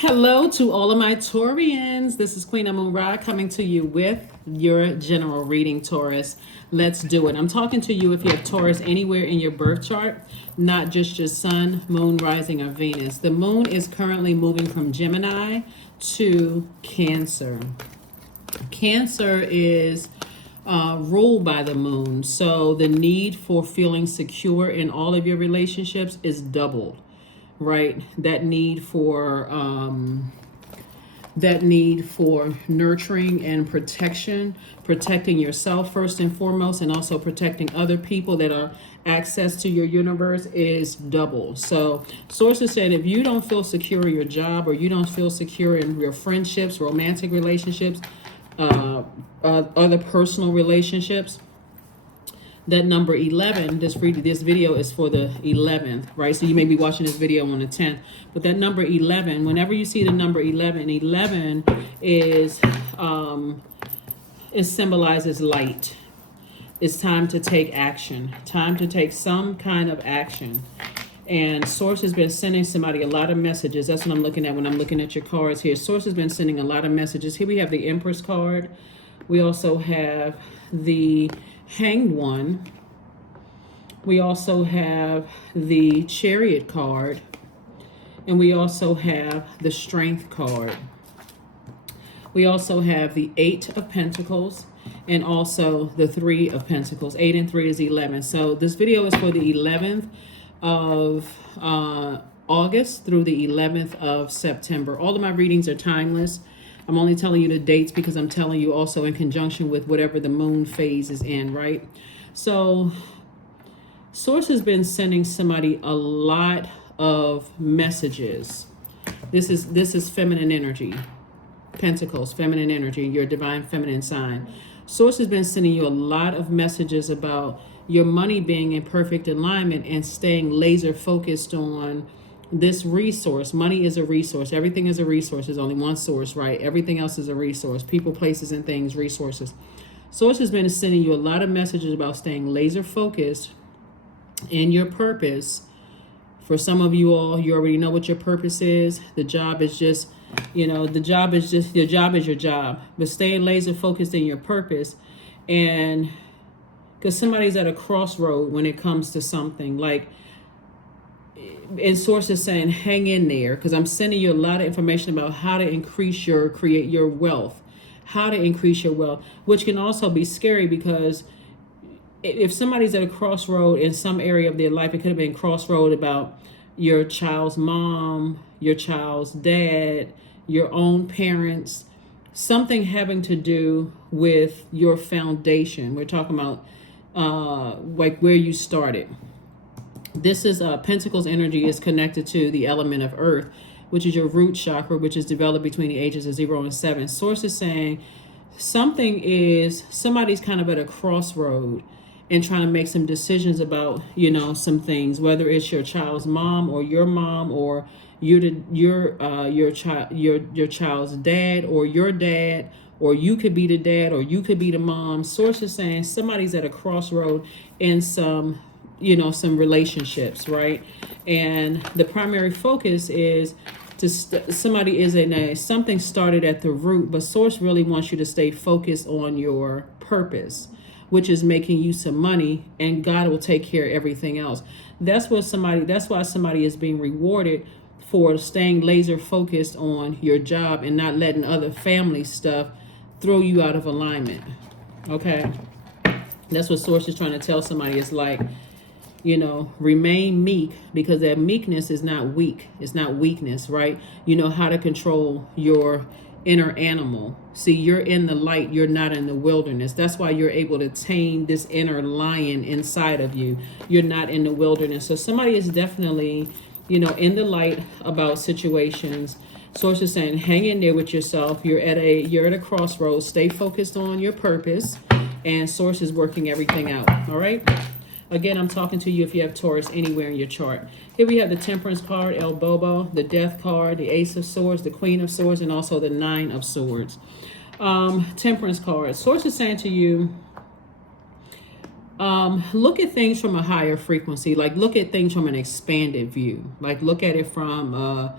Hello to all of my Taurians. This is Queen Amun Ra coming to you with your general reading, Taurus. Let's do it. I'm talking to you if you have Taurus anywhere in your birth chart, not just your sun, moon, rising, or Venus. The moon is currently moving from Gemini to Cancer. Cancer is ruled by the moon, so the need for feeling secure in all of your relationships is doubled, right? That need for nurturing and protection, protecting yourself first and foremost, and also protecting other people that are access to your universe is double. So sources said if you don't feel secure in your job, or you don't feel secure in your friendships, romantic relationships, other personal relationships, that number 11, this video is for the 11th, right? So you may be watching this video on the 10th, but that number 11, whenever you see the number 11, 11 is it symbolizes light. It's time to take action, time to take some kind of action. And Source has been sending somebody a lot of messages. That's what I'm looking at when I'm looking at your cards here. Source has been sending a lot of messages. Here we have the Empress card. We also have the Hanged One. We also have the Chariot card. And we also have the Strength card. We also have the 8 of Pentacles and also the 3 of Pentacles. 8 and 3 is 11. So this video is for the 11th of August through the 11th of September. All of my readings are timeless. I'm only telling you the dates because I'm telling you also in conjunction with whatever the moon phase is in, right? So Source has been sending somebody a lot of messages. This is feminine energy. Pentacles, feminine energy, your divine feminine sign. Source has been sending you a lot of messages about your money being in perfect alignment and staying laser focused on this resource. Money is a resource. Everything is a resource. There's only one source, right? Everything else is a resource. People, places, and things, resources. Source has been sending you a lot of messages about staying laser focused in your purpose. For some of you all, you already know what your purpose is. The job is just, your job is your job. But staying laser focused in your purpose, and because somebody's at a crossroad when it comes to something, like, and Source is saying hang in there, because I'm sending you a lot of information about how to create your wealth, how to increase your wealth, which can also be scary, because if somebody's at a crossroad in some area of their life, it could have been crossroad about your child's mom, your child's dad, your own parents, something having to do with your foundation. We're talking about like where you started. This is Pentacles energy is connected to the element of earth, which is your root chakra, which is developed between the ages of 0 and 7. Source is saying somebody's kind of at a crossroad and trying to make some decisions about, some things, whether it's your child's mom or your child's dad or your dad, or you could be the dad or you could be the mom. Source is saying somebody's at a crossroad in some relationships, right? And the primary focus is something started at the root, but Source really wants you to stay focused on your purpose, which is making you some money, and God will take care of everything else. That's why somebody is being rewarded for staying laser focused on your job and not letting other family stuff throw you out of alignment. Okay? That's what Source is trying to tell somebody. It's like, remain meek, because that meekness is not weak. It's not weakness, right? You know how to control your inner animal. See, you're in the light, you're not in the wilderness. That's why you're able to tame this inner lion inside of you. You're not in the wilderness. So somebody is definitely, in the light about situations. Source is saying, hang in there with yourself. You're at a crossroads. Stay focused on your purpose, and Source is working everything out. All right. Again, I'm talking to you if you have Taurus anywhere in your chart. Here we have the Temperance card, El Bobo, the Death card, the Ace of Swords, the Queen of Swords, and also the 9 of Swords. Temperance card. Source is saying to you, look at things from a higher frequency. Like, look at things from an expanded view. Like, look at it from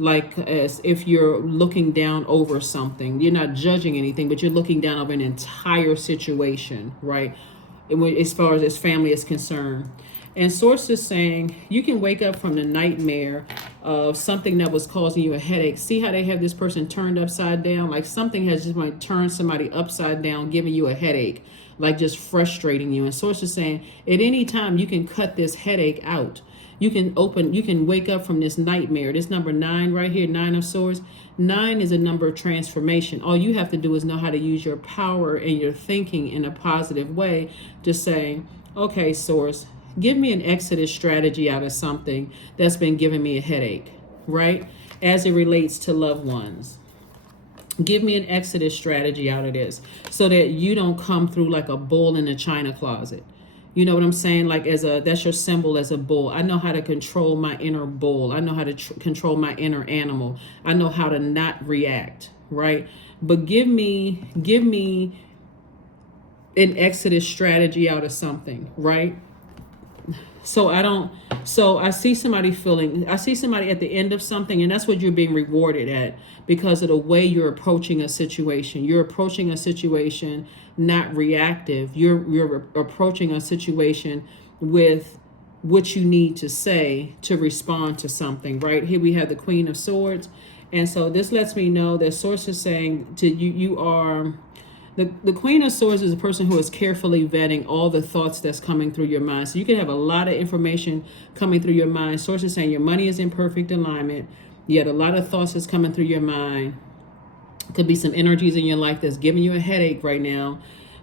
like as if you're looking down over something. You're not judging anything, but you're looking down over an entire situation, right? As far as family is concerned. And source is saying you can wake up from the nightmare of something that was causing you a headache. See how they have this person turned upside down? Like something has just like turned somebody upside down, giving you a headache, like just frustrating you. And source is saying at any time you can cut this headache out. You can wake up from this nightmare. This number 9 right here, 9 of swords. 9 is a number of transformation. All you have to do is know how to use your power and your thinking in a positive way to say, okay, source, give me an exodus strategy out of something that's been giving me a headache, right? As it relates to loved ones. Give me an exodus strategy out of this so that you don't come through like a bull in a china closet. You know what I'm saying? Like that's your symbol as a bull. I know how to control my inner bull. I know how to control my inner animal. I know how to not react, right? But give me an exodus strategy out of something, right? So I see somebody at the end of something, and that's what you're being rewarded at because of the way you're approaching a situation. You're approaching a situation not reactive. You're approaching a situation with what you need to say to respond to something, right? Here we have the Queen of Swords. And so this lets me know that source is saying to you, you are... The Queen of Swords is a person who is carefully vetting all the thoughts that's coming through your mind. So you can have a lot of information coming through your mind. Source is saying your money is in perfect alignment. Yet a lot of thoughts is coming through your mind. Could be some energies in your life that's giving you a headache right now.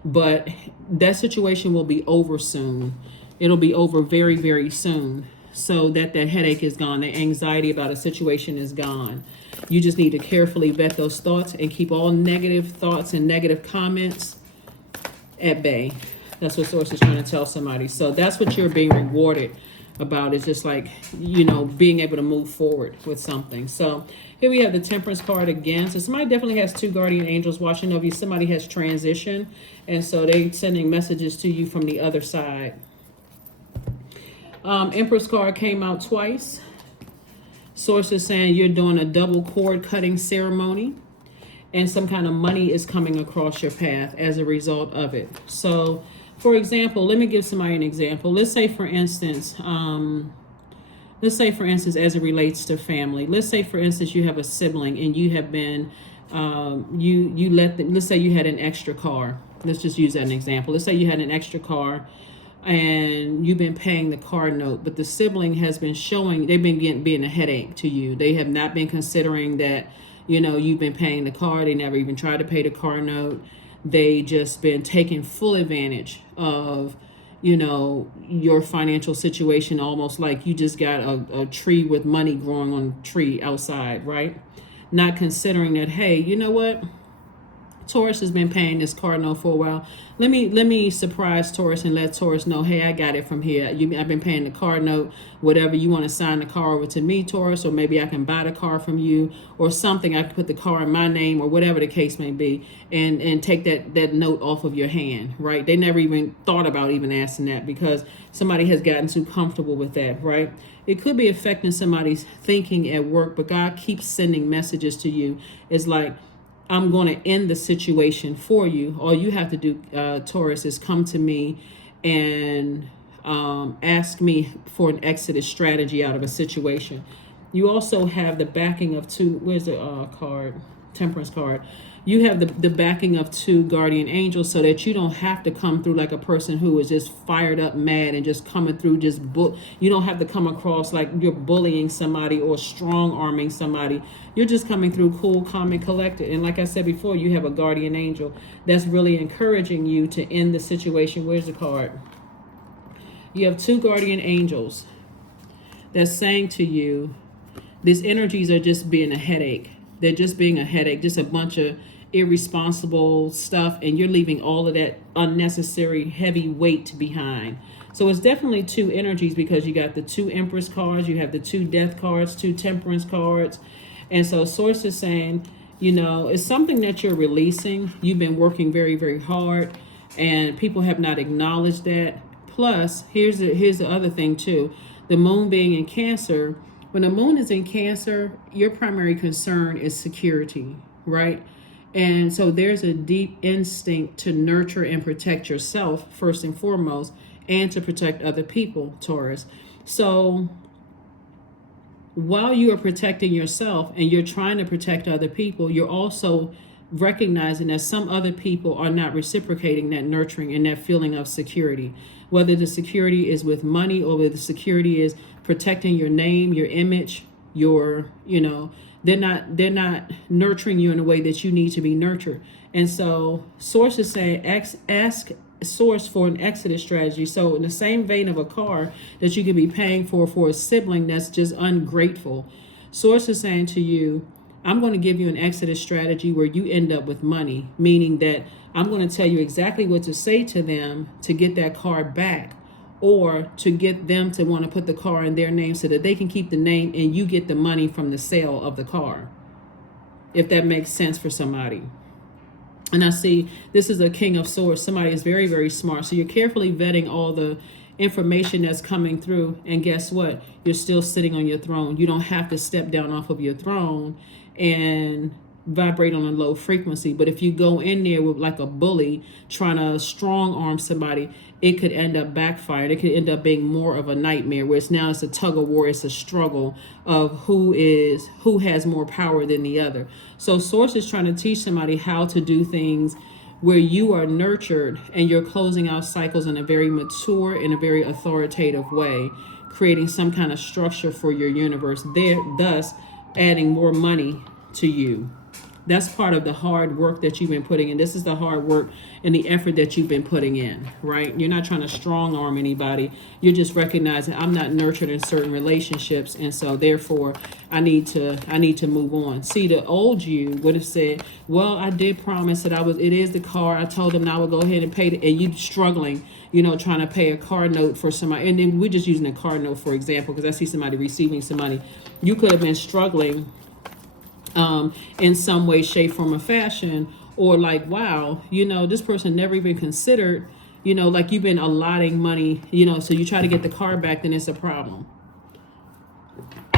But that situation will be over soon. It'll be over very, very soon. So that headache is gone. The anxiety about a situation is gone. You just need to carefully vet those thoughts and keep all negative thoughts and negative comments at bay. That's what source is trying to tell somebody. So that's what you're being rewarded about. It's just like, being able to move forward with something. So here we have the Temperance card again. So somebody definitely has 2 guardian angels watching over you. Somebody has transition. And so they're sending messages to you from the other side. Empress card came out twice. Source is saying you're doing a double cord cutting ceremony and some kind of money is coming across your path as a result of it. So, for example, let me give somebody an example. Let's say, for instance, as it relates to family. Let's say, for instance, you have a sibling and you have been, let's say you had an extra car. Let's just use that as an example. Let's say you had an extra car and you've been paying the car note, but the sibling has been they've been being a headache to you. They have not been considering that, you've been paying the car. They never even tried to pay the car note. They just been taking full advantage of, your financial situation, almost like you just got a tree with money growing on a tree outside, right? Not considering that, hey, you know what? Taurus has been paying this car note for a while. Let me surprise Taurus and let Taurus know, hey, I got it from here. I've been paying the car note. Whatever, you want to sign the car over to me, Taurus, or maybe I can buy the car from you or something. I can put the car in my name or whatever the case may be, and take that note off of your hand, right? They never even thought about even asking that because somebody has gotten too comfortable with that, right? It could be affecting somebody's thinking at work, but God keeps sending messages to you. It's like, I'm going to end the situation for you. All you have to do, Taurus, is come to me and ask me for an exodus strategy out of a situation. You also have the backing of 2, where's the card? Temperance card. You have the backing of 2 guardian angels so that you don't have to come through like a person who is just fired up, mad, and just coming through you don't have to come across like you're bullying somebody or strong arming somebody. You're just coming through cool, calm, and collected. And like I said before, you have a guardian angel that's really encouraging you to end the situation. Where's the card? You have 2 guardian angels that's saying to you, these energies are just being a headache. They're just being a headache, just a bunch of irresponsible stuff, and you're leaving all of that unnecessary heavy weight behind. So it's definitely 2 energies because you got the 2 Empress cards, you have the 2 Death cards, 2 Temperance cards. And so Source is saying, it's something that you're releasing. You've been working very, very hard and people have not acknowledged that. Plus, here's the other thing too. The moon being in Cancer, When the moon is in Cancer, your primary concern is security, right? And so there's a deep instinct to nurture and protect yourself first and foremost, and to protect other people, Taurus. So while you are protecting yourself and you're trying to protect other people, you're also recognizing that some other people are not reciprocating that nurturing and that feeling of security. Whether the security is with money or whether the security is protecting your name, your image, your, they're not nurturing you in a way that you need to be nurtured. And so source is saying ask source for an exodus strategy. So in the same vein of a car that you could be paying for a sibling that's just ungrateful, source is saying to you, I'm going to give you an exodus strategy where you end up with money, meaning that I'm going to tell you exactly what to say to them to get that car back, or to get them to want to put the car in their name so that they can keep the name and you get the money from the sale of the car, if that makes sense for somebody. And I see this is a king of swords. Somebody is very, very smart. So you're carefully vetting all the information that's coming through. And guess what? You're still sitting on your throne. You don't have to step down off of your throne and vibrate on a low frequency. But if you go in there with like a bully trying to strong arm somebody, it could end up backfiring. It could end up being more of a nightmare, where it's a tug of war. It's a struggle of who has more power than the other. So source is trying to teach somebody how to do things where you are nurtured and you're closing out cycles in a very mature and a very authoritative way, creating some kind of structure for your universe, there thus adding more money to you. That's part of the hard work that you've been putting in. This is the hard work and the effort that you've been putting in, right? You're not trying to strong arm anybody. You're just recognizing I'm not nurtured in certain relationships, and so therefore I need to move on. See, the old you would have said, well, I did promise that it is the car. I told them I would go ahead and pay it, and you struggling, trying to pay a car note for somebody. And then we're just using a car note for example, because I see somebody receiving some money. You could have been struggling in some way, shape, form, or fashion, or like, wow, this person never even considered, like you've been allotting money, so you try to get the car back, then it's a problem.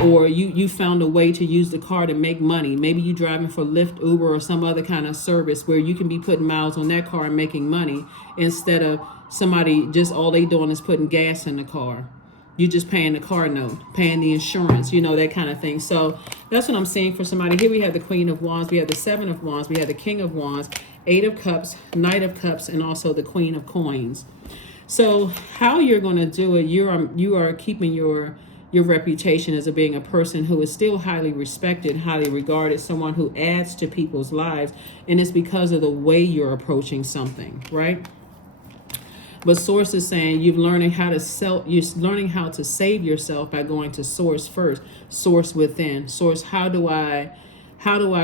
Or you found a way to use the car to make money. Maybe you driving for Lyft, Uber, or some other kind of service where you can be putting miles on that car and making money, instead of somebody just all they doing is putting gas in the car. You're just paying the car note, paying the insurance, that kind of thing. So that's what I'm seeing for somebody. Here we have the Queen of Wands, we have the Seven of Wands, we have the King of Wands, Eight of Cups, Knight of Cups, and also the Queen of Coins. So how you're going to do it, you are keeping your reputation as being a person who is still highly respected, highly regarded, someone who adds to people's lives, and it's because of the way you're approaching something, right? But source is saying you're learning how to save yourself by going to source first, source within, source. How do I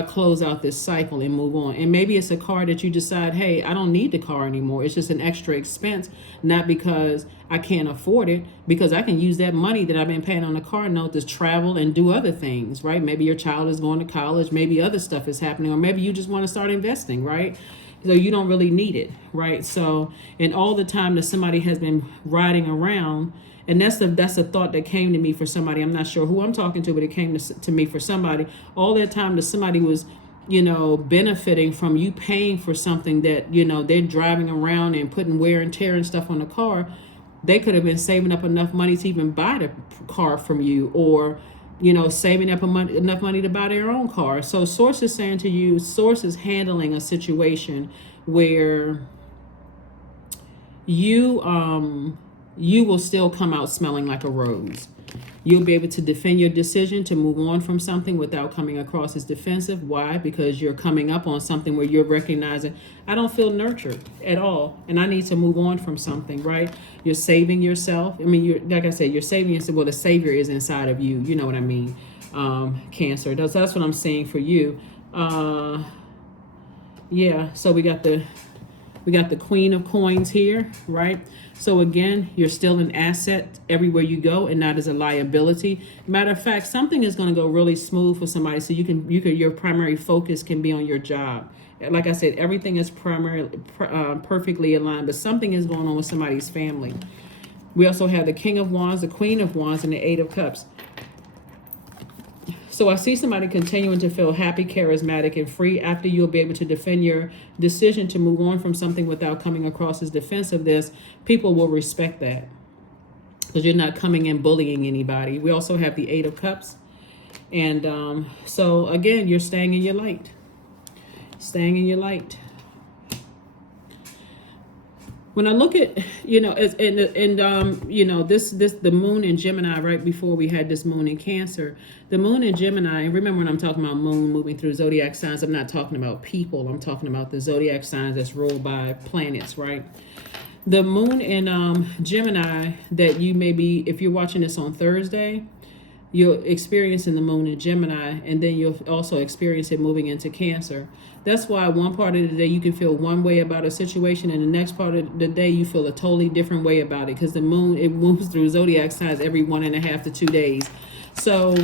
close out this cycle and move on? And maybe it's a car that you decide, hey, I don't need the car anymore. It's just an extra expense, not because I can't afford it, because I can use that money that I've been paying on the car note to travel and do other things, right? Maybe your child is going to college, maybe other stuff is happening, or maybe you just want to start investing, right? So you don't really need it, right? So, and all the time that somebody has been riding around, and that's a thought that came to me for somebody. I'm not sure who I'm talking to, but it came to me for somebody. All that time that somebody was, benefiting from you paying for something that, they're driving around and putting wear and tear and stuff on the car. They could have been saving up enough money to even buy the car from you, or saving up enough money to buy their own car. So source is saying to you, source is handling a situation where you will still come out smelling like a rose. You'll be able to defend your decision to move on from something without coming across as defensive. Why? Because you're coming up on something where you're recognizing, I don't feel nurtured at all, and I need to move on from something, right? You're saving yourself. I mean, like I said, you're saving yourself. Well, the savior is inside of you. You know what I mean? Cancer. That's what I'm saying for you. Yeah, so we got the Queen of Coins here, right? So again, you're still an asset everywhere you go and not as a liability. Matter of fact, something is going to go really smooth for somebody, so your primary focus can be on your job. Like I said, everything is perfectly aligned, but something is going on with somebody's family. We also have the King of Wands, the Queen of Wands, and the Eight of Cups. So I see somebody continuing to feel happy, charismatic, and free. After you'll be able to defend your decision to move on from something without coming across as defensive, this people will respect that because you're not coming in bullying anybody. We also have the Eight of Cups. And so again, you're staying in your light. Staying in your light. When I look at, you know, you know, this the moon in Gemini, right before we had this moon in Cancer, the moon in Gemini, and remember when I'm talking about moon moving through zodiac signs, I'm not talking about people. I'm talking about the zodiac signs that's ruled by planets, right? The moon in Gemini that you may be, if you're watching this on Thursday, you're experiencing the moon in Gemini, and then you'll also experience it moving into Cancer. That's why one part of the day you can feel one way about a situation, and the next part of the day you feel a totally different way about it, because the moon, it moves through zodiac signs every 1.5 to 2 days. So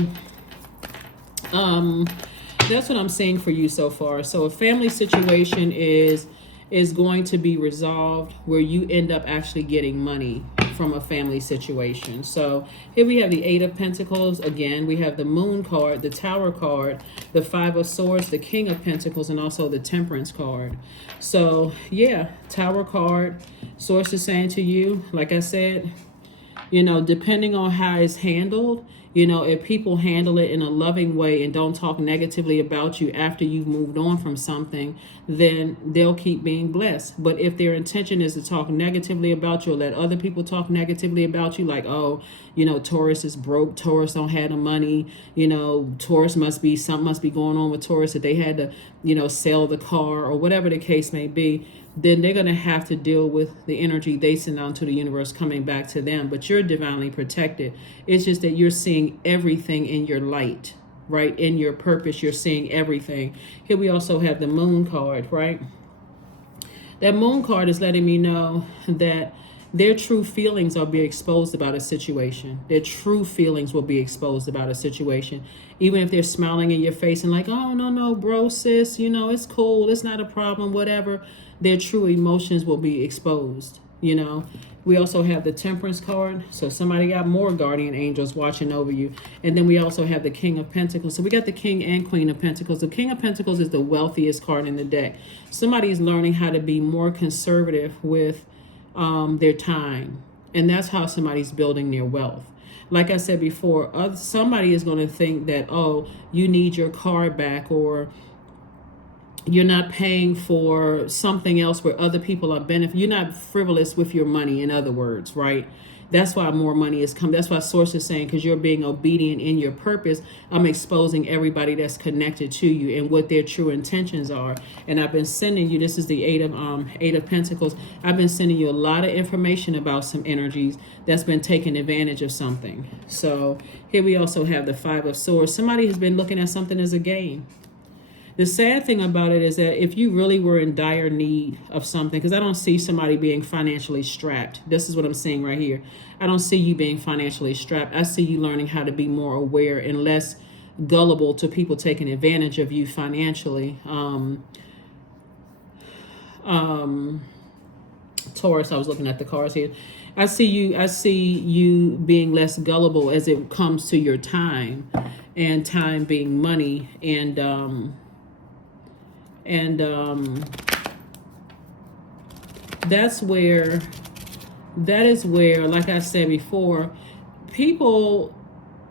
that's what I'm seeing for you so far. So a family situation is going to be resolved where you end up actually getting money from a family situation. So here we have the Eight of Pentacles. Again, we have the Moon card, the Tower card, the Five of Swords, the King of Pentacles, and also the Temperance card. So yeah, Tower card. Source is saying to you, like I said, you know, depending on how it's handled, you know, if people handle it in a loving way and don't talk negatively about you after you've moved on from something, then they'll keep being blessed. But if their intention is to talk negatively about you or let other people talk negatively about you, like, oh, you know, Taurus is broke, Taurus don't have the money, you know, Taurus something must be going on with Taurus that they had to, you know, sell the car or whatever the case may be, then they're going to have to deal with the energy they send out to the universe coming back to them. But you're divinely protected. It's just that you're seeing everything in your light, right? In your purpose, you're seeing everything. Here we also have the Moon card, right? That Moon card is letting me know that their true feelings are being exposed about a situation. Their true feelings will be exposed about a situation. Even if they're smiling in your face and like, oh, no, bro, sis, you know, it's cool. It's not a problem, whatever. Their true emotions will be exposed, you know. We also have the Temperance card. So somebody got more guardian angels watching over you. And then we also have the King of Pentacles. So we got the King and Queen of Pentacles. The King of Pentacles is the wealthiest card in the deck. Somebody's learning how to be more conservative with their time. And that's how somebody's building their wealth. Like I said before, somebody is going to think that, oh, you need your car back, or you're not paying for something else where other people are benefiting. You're not frivolous with your money, in other words, right? That's why more money is coming. That's why Source is saying, because you're being obedient in your purpose, I'm exposing everybody that's connected to you and what their true intentions are. And I've been sending you, this is the Eight of Pentacles. I've been sending you a lot of information about some energies that's been taking advantage of something. So here we also have the Five of Swords. Somebody has been looking at something as a game. The sad thing about it is that if you really were in dire need of something, because I don't see somebody being financially strapped. This is what I'm saying right here. I don't see you being financially strapped. I see you learning how to be more aware and less gullible to people taking advantage of you financially. Taurus, I was looking at the cards here. I see you being less gullible as it comes to your time, and time being money, and that is where, like I said before, people,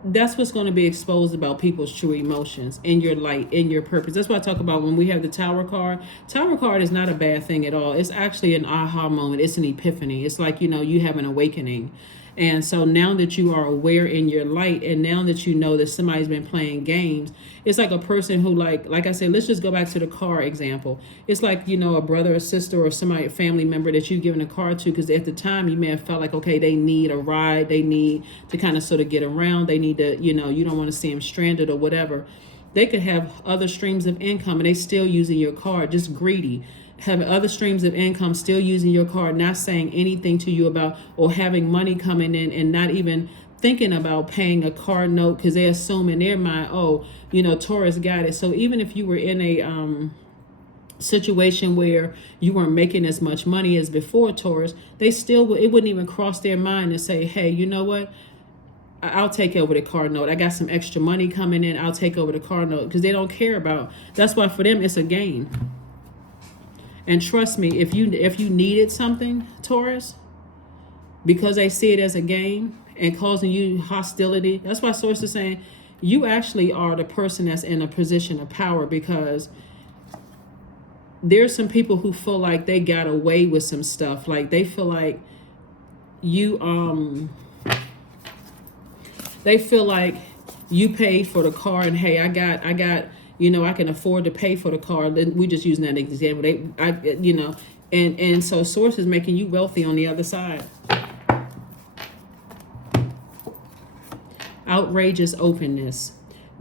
that's what's going to be exposed about people's true emotions in your light, in your purpose. That's what I talk about when we have the Tower card. Tower card is not a bad thing at all. It's actually an aha moment. It's an epiphany. It's like, you know, you have an awakening. And so now that you are aware in your light, and now that you know that somebody's been playing games, it's like a person who, like I said, let's just go back to the car example. It's like, you know, a brother or sister or somebody, a family member that you've given a car to, because at the time you may have felt like, okay, they need a ride. They need to kind of sort of get around. They need to, you know, you don't want to see them stranded or whatever. They could have other streams of income and they still using your car, just greedy. Having other streams of income, still using your card, not saying anything to you about, or having money coming in and not even thinking about paying a car note, because they assume in their mind, oh, you know, Taurus got it. So even if you were in a situation where you weren't making as much money as before, Taurus, they still it wouldn't even cross their mind to say, hey, you know what? I'll take over the car note. I got some extra money coming in. I'll take over the car note, because they don't care about. That's why for them it's a game. And trust me, if you needed something, Taurus, because they see it as a game and causing you hostility, that's why Source is saying you actually are the person that's in a position of power, because there's some people who feel like they got away with some stuff. Like they feel like they feel like you paid for the car, and hey, I got, I can afford to pay for the car. Then we just using that example. And so Source is making you wealthy on the other side. Outrageous openness.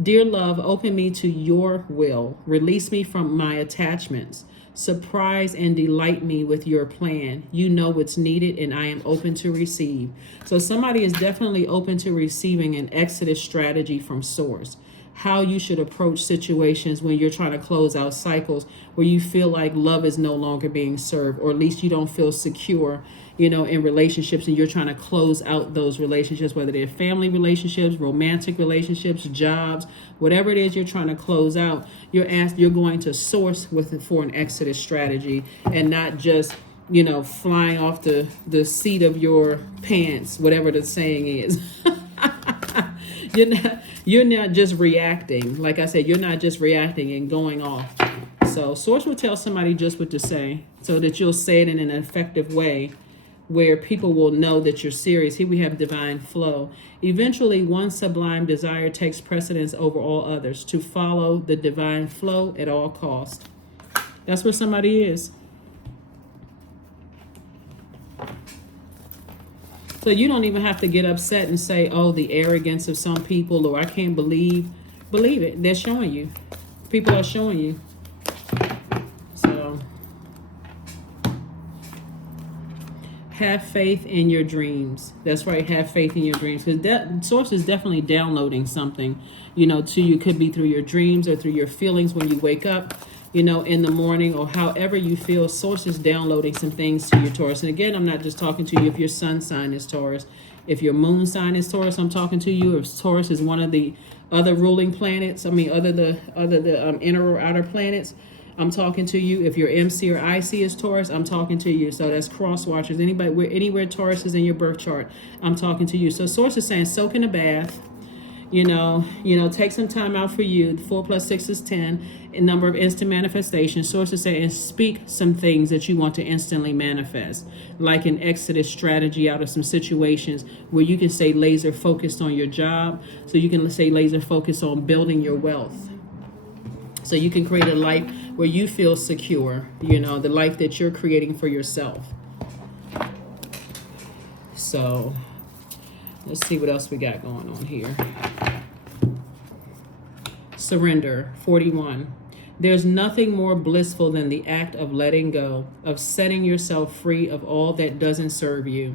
Dear love, open me to your will. Release me from my attachments. Surprise and delight me with your plan. You know what's needed, and I am open to receive. So somebody is definitely open to receiving an exodus strategy from Source. How you should approach situations when you're trying to close out cycles where you feel like love is no longer being served, or at least you don't feel secure, in relationships, and you're trying to close out those relationships, whether they're family relationships, romantic relationships, jobs, whatever it is you're trying to close out. You're going to Source for an exodus strategy, and not just flying off the seat of your pants, whatever the saying is. You're not just reacting. Like I said, you're not just reacting and going off. So Source will tell somebody just what to say, so that you'll say it in an effective way where people will know that you're serious. Here we have divine flow. Eventually, one sublime desire takes precedence over all others, to follow the divine flow at all cost. That's where somebody is. So you don't even have to get upset and say, oh, the arrogance of some people, or I can't believe it. They're showing you. People are showing you. So have faith in your dreams. That's right. Have faith in your dreams, because that Source is definitely downloading something, to you. Could be through your dreams or through your feelings when you wake up, in the morning, or however you feel. Source is downloading some things to you, Taurus. And again, I'm not just talking to you if your sun sign is Taurus. If your moon sign is Taurus, I'm talking to you. If Taurus is one of the other ruling planets, the inner or outer planets, I'm talking to you. If your MC or IC is Taurus, I'm talking to you. So that's cross watchers. Anywhere Taurus is in your birth chart, I'm talking to you. So Source is saying soak in a bath. Take some time out for you. 4 + 6 is 10. A number of instant manifestations. Sources say, and speak some things that you want to instantly manifest, like an exodus strategy out of some situations where you can stay laser focused on your job. So you can stay laser focused on building your wealth. So you can create a life where you feel secure, the life that you're creating for yourself. So let's see what else we got going on here. Surrender, 41. There's nothing more blissful than the act of letting go, of setting yourself free of all that doesn't serve you.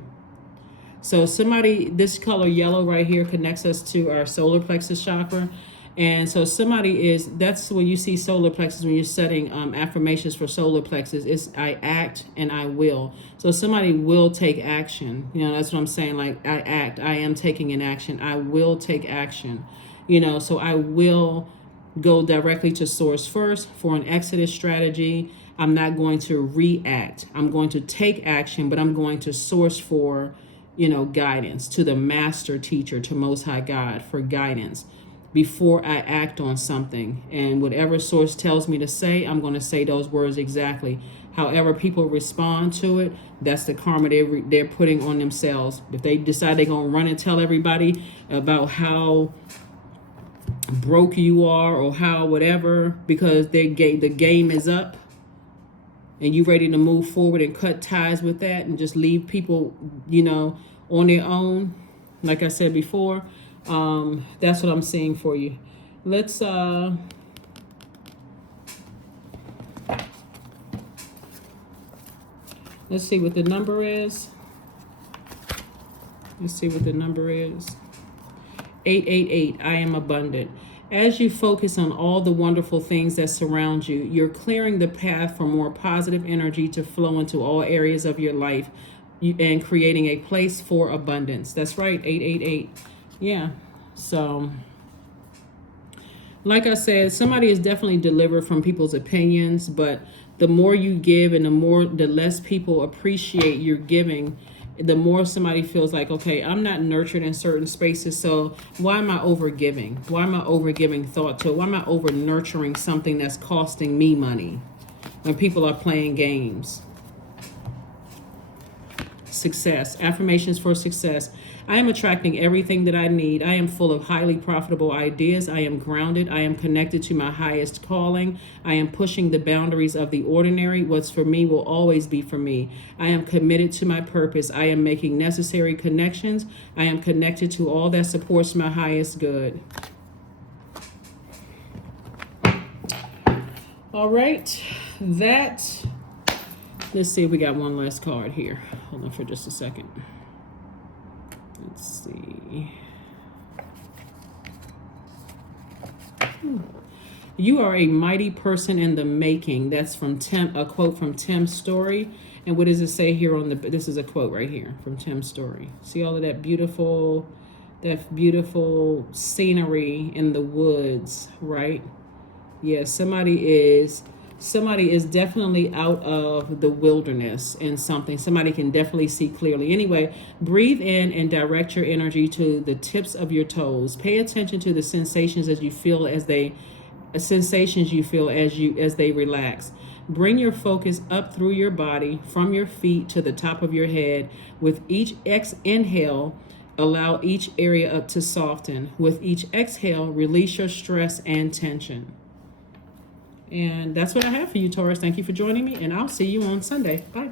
So this color yellow right here connects us to our solar plexus chakra. And so that's when you see solar plexus, when you're setting affirmations for solar plexus, it's I act and I will. So somebody will take action. That's what I'm saying. Like I act, I am taking an action. I will take action. So I will go directly to Source first for an exodus strategy. I'm not going to react. I'm going to take action, but I'm going to Source for, guidance, to the master teacher, to Most High God for guidance before I act on something. And whatever Source tells me to say, I'm going to say those words exactly. However people respond to it, that's the karma they're putting on themselves. If they decide they're going to run and tell everybody about how broke you are, or how whatever, because the game is up and you ready to move forward and cut ties with that and just leave people, on their own, like I said before, that's what I'm seeing for you. Let's see what the number is. 888. I am abundant. As you focus on all the wonderful things that surround you, you're clearing the path for more positive energy to flow into all areas of your life and creating a place for abundance. That's right, 888. Yeah. So, like I said, somebody is definitely delivered from people's opinions, but the more you give and the less people appreciate your giving, the more somebody feels like, okay, I'm not nurtured in certain spaces, so why am I over giving? Why am I over giving thought to it? Why am I over nurturing something that's costing me money when people are playing games? Success. Affirmations for success. I am attracting everything that I need. I am full of highly profitable ideas. I am grounded. I am connected to my highest calling. I am pushing the boundaries of the ordinary. What's for me will always be for me. I am committed to my purpose. I am making necessary connections. I am connected to all that supports my highest good. All right. Let's see if we got one last card here. Hold on for just a second. Let's see. You are a mighty person in the making. That's from Tim, a quote from Tim's story. And what does it say here on the, this is a quote right here from Tim's story. See all of that beautiful scenery in the woods, right? Yeah, somebody is definitely out of the wilderness in something. Somebody can definitely see clearly. Anyway, breathe in and direct your energy to the tips of your toes. Pay attention to the sensations as they feel as they relax. Bring your focus up through your body, from your feet to the top of your head. With each inhale, allow each area up to soften. With each exhale, release your stress and tension. And that's what I have for you, Taurus. Thank you for joining me, and I'll see you on Sunday. Bye.